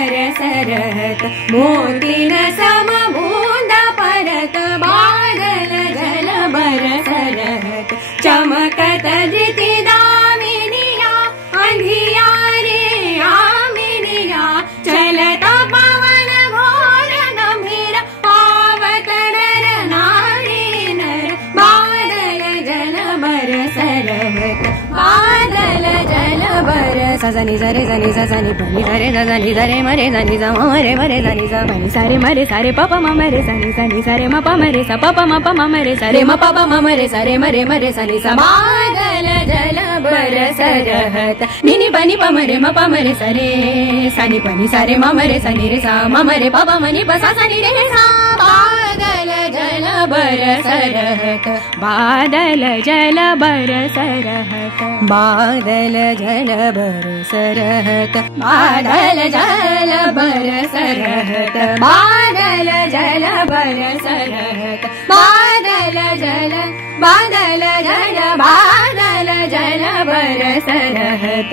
बरसरत मोतीन सम बूंद परत बादल जल बरसरत चमकत धृति दामिनिया अंधियारे आमिनिया चलत पवन घोर गंभीर पावत नर नारी नर बादल जल बरसरत बादल जल बरस सनि सरे सनि सनि पनि सरे सनि सरे मरे सनि स मरे मरे सनि स पनि सरे मरे सरे पप म मरे सनि सनि सरे म प मरे स पप म प म मरे सरे म पप म मरे सरे मरे मरे सनि स बादल जल बरसरत निनि पनि प मरे म प मरे सरे सनि पनि सरे म मरे सनि रे सा म मरे प प मनि प सा सनि रे सा बादल जल बरसरत बादल जल बरसरत बादल जल बरसरत बादल जल बरसरत बादल जल बरसरत बादल जल बादल जल बादल जल बरसरत।